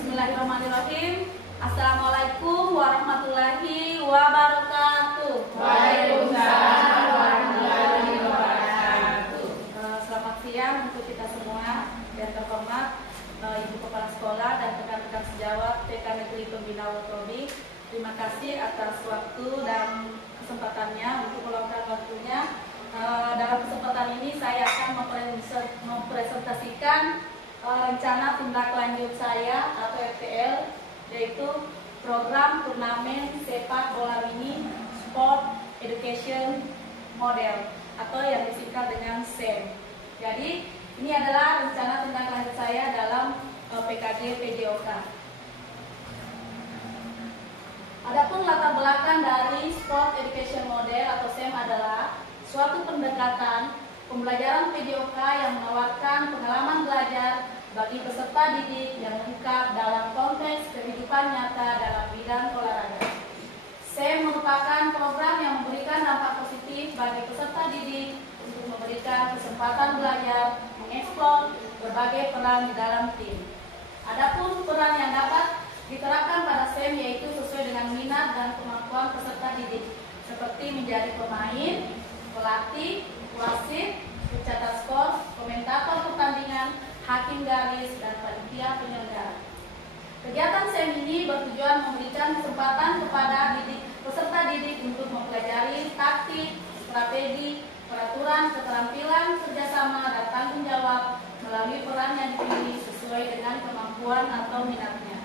Bismillahirrahmanirrahim. Assalamualaikum warahmatullahi wabarakatuh. Waalaikumsalam warahmatullahi wabarakatuh. Selamat siang untuk kita semua dan terhormat Ibu Kepala Sekolah dan rekan-rekan sejawat TK Negeri Pembina Wotobi. Terima kasih atas waktu dan kesempatannya untuk meluangkan waktunya. Dalam kesempatan ini saya akan mempresentasikan rencana tindak lanjut saya atau RTL, yaitu program turnamen sepak bola mini Sport Education Model atau yang disingkat dengan SEM. Jadi ini adalah rencana tindak lanjut saya dalam PKJ PJOK. Adapun latar belakang dari Sport Education Model atau SEM adalah suatu pendekatan pembelajaran PJOK yang menawarkan pengalaman belajar bagi peserta didik yang lengkap dalam konteks kehidupan nyata dalam bidang olahraga. SEM merupakan program yang memberikan dampak positif bagi peserta didik untuk memberikan kesempatan belajar, mengeksplor berbagai peran di dalam tim. Adapun peran yang dapat diterapkan pada SEM yaitu sesuai dengan minat dan kemampuan peserta didik, seperti menjadi pemain, pelatih, wasit, pencatat skor, komentator pertandingan, hakim garis, dan panitia penyelenggara. Kegiatan SEM ini bertujuan memberikan kesempatan kepada peserta didik untuk mempelajari taktik, strategi, peraturan, keterampilan, kerjasama, dan tanggung jawab melalui peran yang dipilih sesuai dengan kemampuan atau minatnya.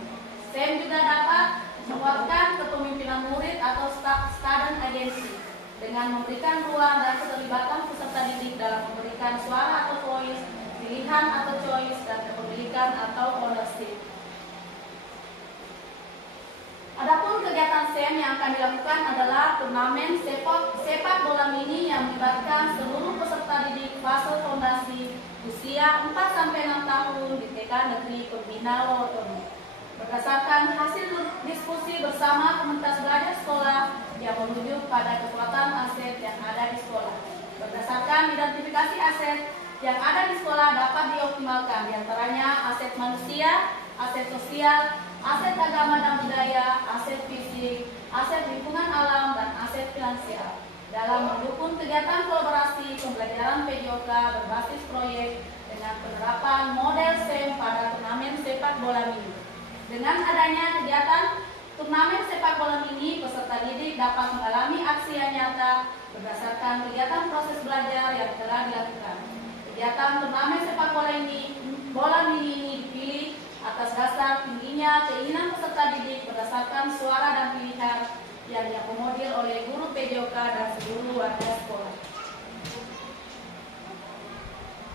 SEM juga dapat menguatkan kepemimpinan murid atau student agency dengan memberikan ruang dan keterlibatan peserta didik dalam memberikan suara atau voice, pilihan atau choice, dan kepemilikan atau ownership. Adapun kegiatan SEM yang akan dilakukan adalah turnamen sepak bola mini yang melibatkan seluruh peserta didik fase fondasi usia 4-6 tahun di TK Negeri Pembina Wotobi. Berdasarkan hasil diskusi bersama komunitas belajar sekolah yang merujuk pada kekuatan aset yang ada di sekolah. Berdasarkan identifikasi aset yang ada di sekolah dapat dioptimalkan, diantaranya aset manusia, aset sosial, aset agama dan budaya, aset fisik, aset lingkungan alam, dan aset finansial. Dalam mendukung kegiatan kolaborasi pembelajaran PJOK berbasis proyek dengan penerapan model SEM pada turnamen sepak bola mini. Dengan adanya kegiatan turnamen sepak bola mini, peserta didik dapat mengalami aksi yang nyata berdasarkan kegiatan proses belajar yang telah dilakukan. Kegiatan turnamen sepak bola mini ini dipilih atas dasar tingginya keinginan peserta didik berdasarkan suara dan pilihan yang diakomodir oleh guru PJOK dan seluruh warga sekolah.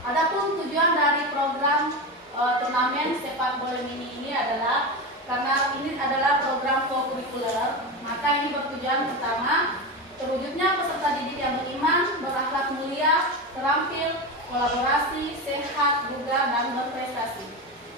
Adapun tujuan dari program turnamen sepak bola mini ini adalah karena ini adalah program co-kurikuler, maka ini bertujuan pertama terwujudnya peserta didik yang beriman, berakhlak mulia, terampil, kolaborasi, sehat, bugar, dan berprestasi.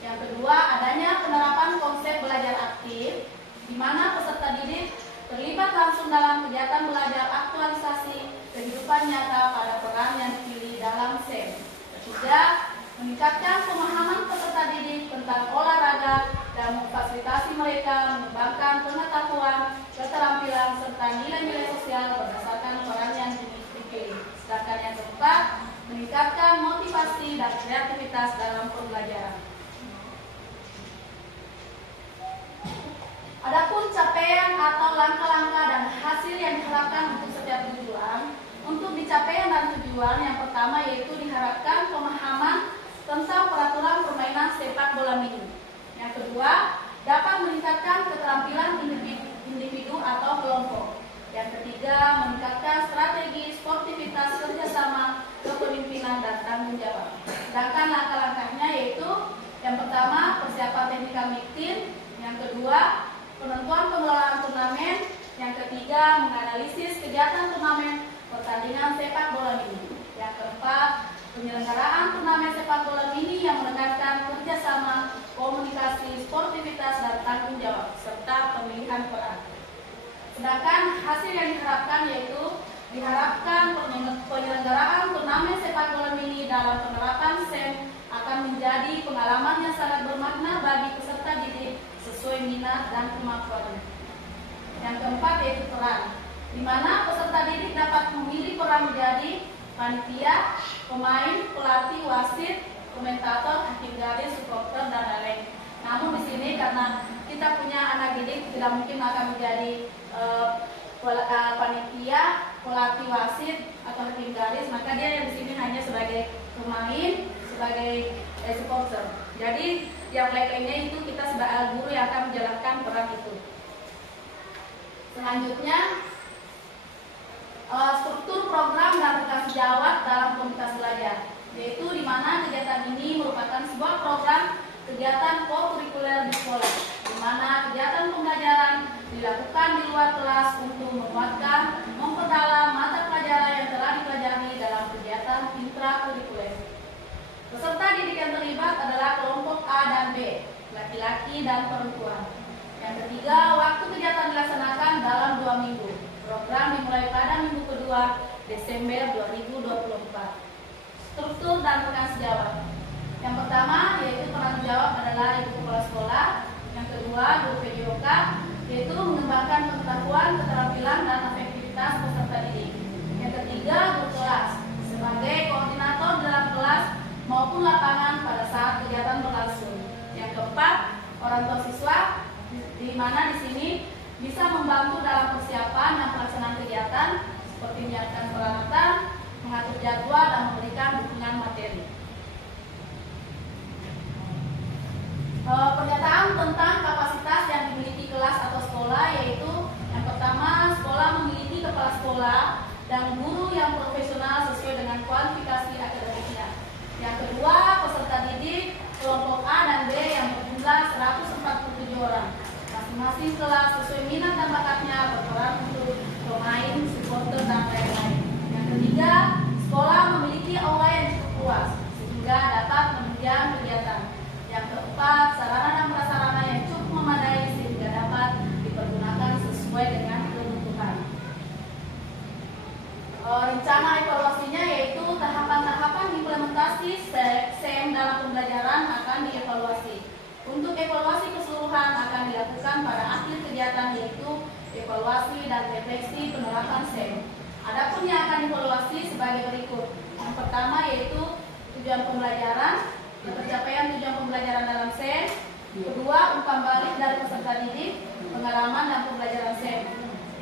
Yang kedua, adanya penerapan konsep belajar aktif, di mana peserta didik terlibat langsung dalam kegiatan belajar aktualisasi kehidupan nyata pada peran yang dipilih dalam SEM. Ketiga, meningkatkan pemahaman peserta didik tentang olahraga dan memfasilitasi mereka mengembangkan pengetahuan, keterampilan, serta nilai-nilai sosial berdasarkan peran yang dipilih. Sedangkan yang keempat, meningkatkan motivasi dan kreativitas dalam pembelajaran. Adapun capaian atau langkah-langkah dan hasil yang diharapkan untuk setiap tujuan. Untuk dicapaian dan tujuan, yang pertama yaitu diharapkan pemahaman tentang peraturan permainan sepak bola mini. Yang kedua, dapat meningkatkan keterampilan individu atau kelompok. Yang ketiga, meningkatkan strategi, sportivitas, kerjasama, kepemimpinan, dan tanggung jawab. Sedangkan langkah-langkahnya yaitu yang pertama, persiapan teknika meeting. Yang kedua, penentuan pengelolaan turnamen. Yang ketiga, menganalisis kegiatan turnamen pertandingan sepak bola mini. Yang keempat, penyelenggaraan turnamen sepak bola mini yang menekankan kerjasama, komunikasi, sportivitas, dan tanggung jawab, serta pemilihan peran. Sedangkan hasil yang diharapkan yaitu diharapkan penyelenggaraan turnamen sepak bola mini dalam penerapan SEM akan menjadi pengalaman yang sangat bermakna bagi peserta didik minat dan kemampuannya. Yang keempat yaitu peran, di mana peserta didik dapat memilih peran menjadi panitia, pemain, pelatih, wasit, komentator, hakim garis, supporter, dan lain-lain. Namun di sini karena kita punya anak didik tidak mungkin akan menjadi panitia, pelatih, wasit, atau hakim garis, maka dia yang di sini hanya sebagai pemain, sebagai supporter. Jadi yang lainnya itu kita sebagai guru yang akan menjalankan peran itu. Selanjutnya struktur program dan tugas jawab dalam komunitas belajar, yaitu di mana kegiatan ini merupakan sebuah program kegiatan co-kurikuler di sekolah, di mana kegiatan pembelajaran dilakukan di luar kelas untuk menguatkan, memperdalam mata pelajaran yang telah dipelajari dalam kegiatan intrakurikuler. Peserta didik yang terlibat adalah kelompok A dan B, laki-laki dan perempuan. Yang ketiga, waktu kegiatan dilaksanakan dalam 2 minggu. Program dimulai pada minggu kedua Desember 2024. Struktur dan tugas jawab. Yang pertama yaitu penanggung jawab adalah ibu kepala sekolah. Yang kedua guru PJOK, yaitu mengembangkan pengetahuan, keterampilan dan efektivitas peserta didik. Yang ketiga guru kelas sebagai koordinator dalam kelas maupun lapangan pada saat kegiatan berlangsung. Yang keempat orang tua siswa, di mana di sini bisa membantu dalam persiapan dan pelaksanaan kegiatan seperti menyiapkan peralatan, mengatur jadwal dan memberikan dukungan materi. Pernyataan tentang kapasitas yang dimiliki kelas atau sekolah, yaitu yang pertama, sekolah memiliki kepala sekolah dan guru yang profesional sesuai dengan kualifikasi akademiknya. Yang kedua, peserta didik kelompok A dan B yang berjumlah 147 orang. Masing-masing kelas sesuai minat dan bakatnya berperan untuk pemain, supporter, dan lain-lain. Yang ketiga, sekolah memiliki aula yang cukup luas sehingga dapat menunjang kegiatan. Yang keempat, sarana dan prasarana yang cukup memadai sehingga dapat dipergunakan sesuai dengan kebutuhan. Rencana evaluasinya yaitu tahapan-tahapan implementasi SEM dalam pembelajaran akan dievaluasi. Untuk evaluasi keseluruhan akan dilakukan pada akhir kegiatan, yaitu evaluasi dan refleksi penerapan SEM. Adapun yang akan dievaluasi sebagai berikut. Yang pertama yaitu tujuan pembelajaran, pencapaian tujuan pembelajaran dalam SEM. Kedua, umpan balik dari peserta didik, pengalaman dan pembelajaran SEM.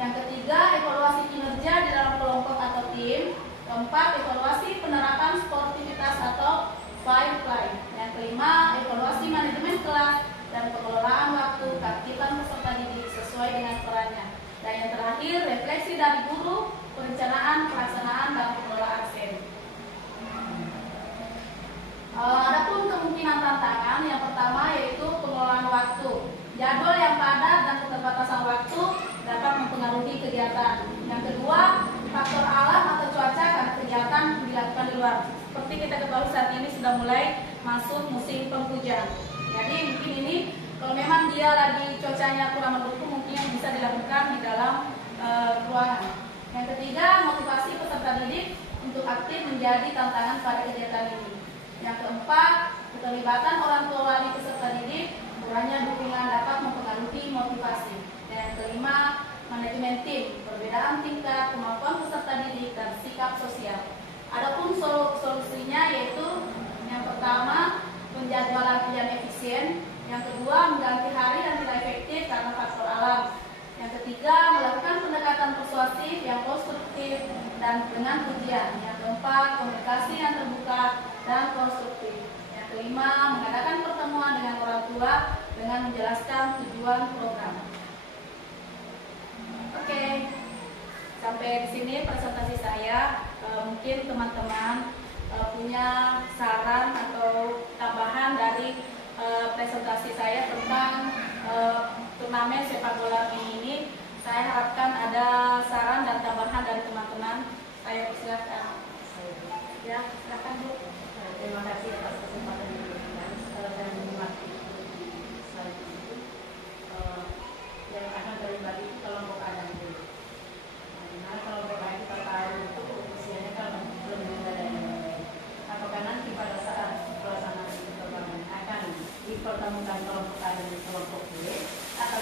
Yang ketiga, evaluasi kinerja di dalam kelompok atau tim. Keempat, evaluasi penerapan sportivitas atau pipeline. Yang kelima, evaluasi manajemen kelas dan pengelolaan waktu keaktifan peserta didik sesuai dengan perannya. Dan yang terakhir, refleksi dari guru, perencanaan, pelaksanaan, dan pengelolaan SEM. Adapun kemungkinan tantangan, yang pertama yaitu pengelolaan waktu. Jadwal yang padat dan keterbatasan waktu dapat mempengaruhi kegiatan. Yang kedua, faktor alam atau cuaca karena kegiatan dilakukan di luar. Seperti kita ketahui saat ini sudah mulai masuk musim penghujan. Jadi mungkin ini kalau memang dia lagi cuacanya kurang mendukung, mungkin bisa dilakukan di dalam ruangan. Yang ketiga, motivasi peserta didik untuk aktif menjadi tantangan pada kegiatan ini. Yang keempat, keterlibatan orang tua wali peserta didik, kurangnya dukungan dapat mempengaruhi motivasi. Dan yang kelima, manajemen tim, perbedaan tingkat kemampuan peserta didik dan sikap sosial. Adapun solusinya yaitu yang pertama, penjadwalan yang efisien. Yang kedua, mengganti hari yang tidak efektif karena faktor alam. Yang ketiga, melakukan pendekatan persuasif yang konstruktif dan dengan ujian. Yang keempat, komunikasi yang terbuka dan konstruktif. Yang kelima, mengadakan pertemuan dengan orang tua dengan menjelaskan tujuan program. Oke, sampai di sini presentasi saya. Mungkin teman-teman punya saran atau tambahan dari presentasi saya tentang turnamen sepak bola ini. Saya harapkan ada saran dan tambahan dari teman-teman. Saya persilakan. Ya, silakan Bu. Terima kasih atas kesempatan yang diberikan. Dan menikmati slide itu yang akan terlibat itu kelompok A dan B. Nah, kelompok A kita tahu itu usianya kan belum ada yang lain. Apakah nanti pada saat pelaksanaan itu akan dipertemukan kelompok A dan kelompok B, atau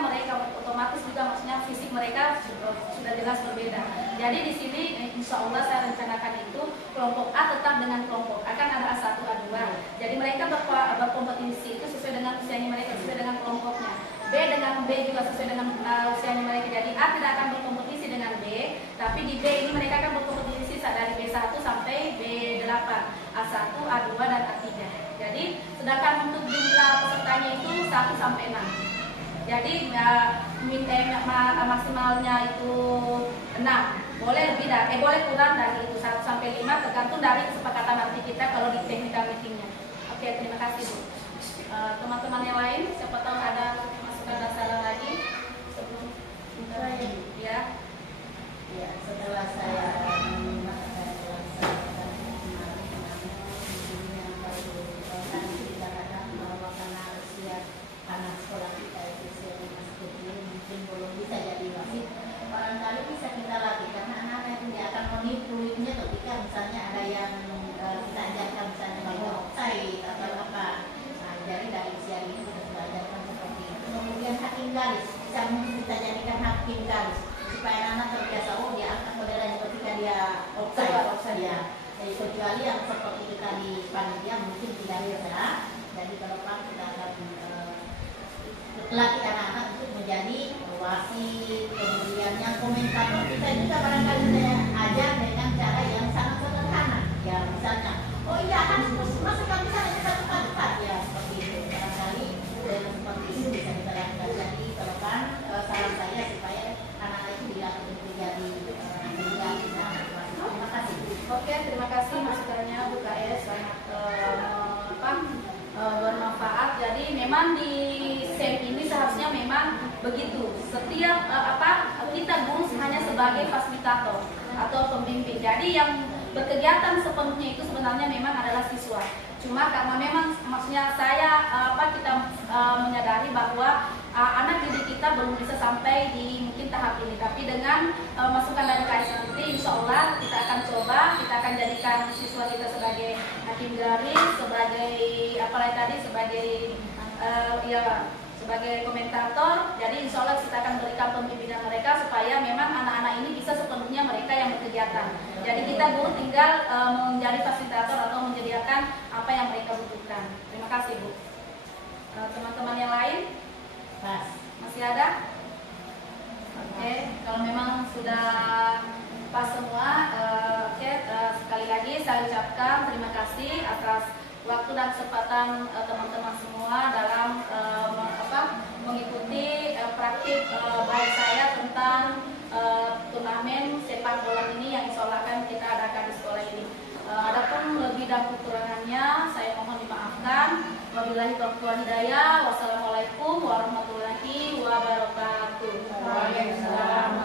mereka otomatis juga maksudnya fisik mereka sudah jelas berbeda. Jadi di sini insya Allah saya rencanakan itu kelompok A tetap dengan kelompok A, kan ada A1, A2. Jadi mereka berkompetisi itu sesuai dengan usianya mereka, sesuai dengan kelompoknya. B dengan B juga sesuai dengan usianya mereka. Jadi A tidak akan berkompetisi dengan B, tapi di B ini mereka akan berkompetisi dari B1 sampai B8, A1, A2 dan A3. Jadi sedangkan untuk jumlah pesertanya itu 1 sampai 6. Jadi maksimalnya itu 6. Boleh lebih boleh kurang dari itu 1 sampai 5 tergantung dari kesepakatan nanti kita kalau di technical meetingnya. Oke, terima kasih Bu. Teman-teman yang lain, siapa tahu ada masukan dan saran lagi sebelum ya. Ya, setelah saya melaksanakan anak sekolah kita itu masih kecil, mungkin belum bisa jadi wasit. Barangkali bisa kita latih karena anak-anak itu dia akan menirunya ketika misalnya ada yang kita ajarkan misalnya bahwa offside atau apa. Nah, jadi dari usia ini kita sudah ajarkan seperti itu. Kemudian hakim garis, bisa mungkin kita jadikan hakim garis supaya anak terbiasa, oh dia angkat bola ketika dia offside ya. Jadi kecuali yang seperti kita di panitia mungkin tidak bisa. Jadi ke depan kita akan latih anak-anak untuk menjadi wasit, kemudian yang komentator kita juga barangkali saya ajar dengan cara yang sangat sederhana. Ya misalnya, oh iya kan masukkan misalnya kita tempat ya seperti itu. Barangkali dengan seperti itu bisa kita lakukan. Jadi ke depan saran saya supaya anak-anak itu dilatih untuk menjadi terima kasih. Oke, terima kasih masukannya Bu KS, sangat bermanfaat. Jadi memang di SEM ini seharusnya memang begitu. Setiap kita guru hanya sebagai fasilitator atau pembimbing. Jadi yang berkegiatan sepenuhnya itu sebenarnya memang adalah siswa. Cuma karena memang maksudnya kita menyadari bahwa anak didik kita belum bisa sampai di mungkin tahap ini. Tapi dengan masukan dari KSMT, insya Allah kita akan coba, kita akan jadikan siswa kita sebagai hakim garis, sebagai sebagai komentator. Jadi insya Allah kita akan berikan pembimbingan mereka supaya memang anak-anak ini bisa sepenuhnya mereka yang berkegiatan. Jadi kita guru tinggal menjadi fasilitator atau menyediakan apa yang mereka butuhkan. Terima kasih Bu. Teman-teman yang lain masih ada? Oke, kalau memang sudah pas semua, sekali lagi saya ucapkan terima kasih atas waktu dan kesempatan teman-teman semua dalam mengikuti praktik baik saya tentang turnamen sepak bola ini yang insya kita adakan di sekolah ini. Adapun lebih dan kekurangannya saya mohon dimaafkan. Wabillahi taufiq wal hidayah. Wassalamualaikum warahmatullahi wabarakatuh. Waalaikumsalam.